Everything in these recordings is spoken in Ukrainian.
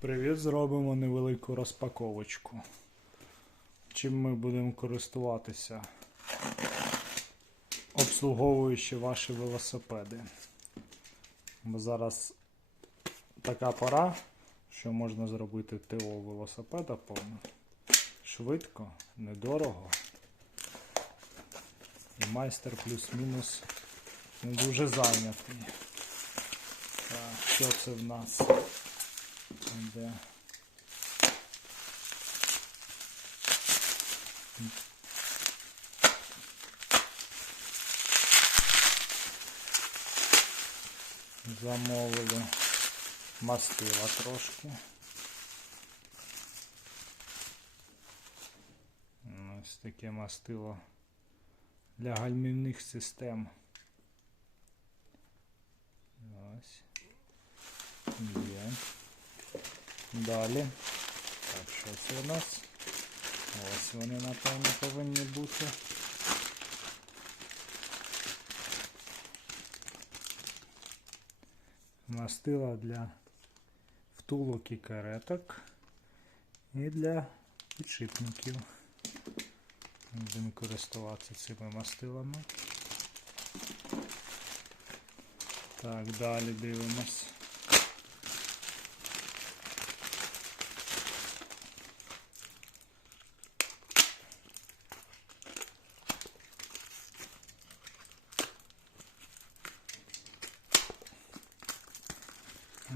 Привіт, зробимо невелику розпаковочку. Чим ми будемо користуватися, обслуговуючи ваші велосипеди. Бо зараз така пора, що можна зробити ТО велосипеда повне. Швидко, недорого. І майстер плюс-мінус не дуже зайнятий. Так, що це в нас? Де? Замовили мастила трошки. Ось таке мастило для гальмівних систем. Ось. Є. Далі. Так, що це у нас? Ось вони, напевно, повинні бути. Мастила для втулок і кареток і для підшипників. Будемо користуватися цими мастилами. Так, далі дивимось.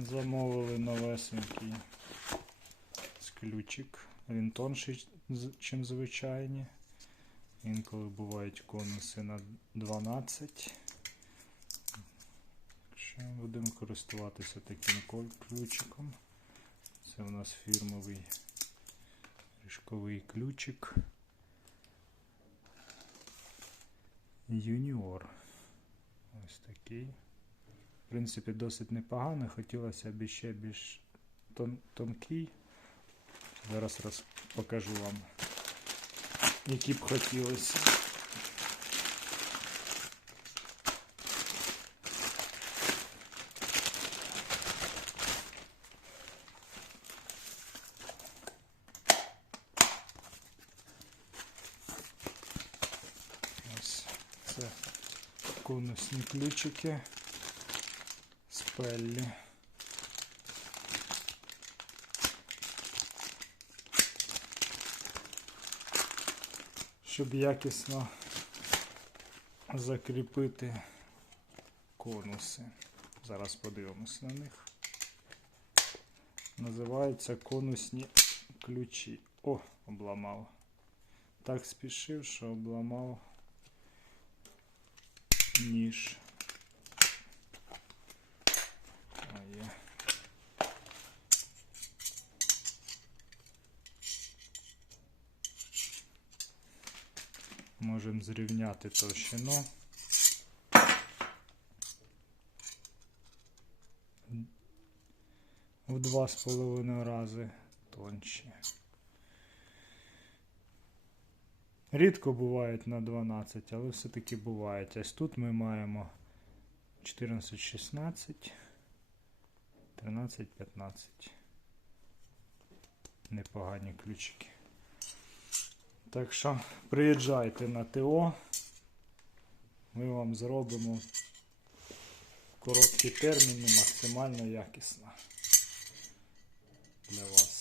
Замовили новесенький з ключик. Він тонший, ніж звичайні. Інколи бувають конуси на 12. Ще будемо користуватися таким ключиком. Це у нас фірмовий ріжковий ключик. Юніор. Ось такий. Принципі, досить непогано. Хотілося б ще більш тон- тонкий. Зараз роз покажу вам, які б хотілося. Ось це конусні ключики пеллі. Щоб якісно закріпити конуси. Зараз подивимось на них. Називаються конусні ключі. О, обламав. Так спішив, що обламав ніж. А є. Можемо зрівняти товщину. В два з половиною рази тонші. Рідко бувають на 12, але все-таки бувають. Ось тут ми маємо 14, 16, 13, 15. Непогані ключики. Так що приїжджайте на ТО, ми вам зробимо короткі терміни максимально якісно для вас.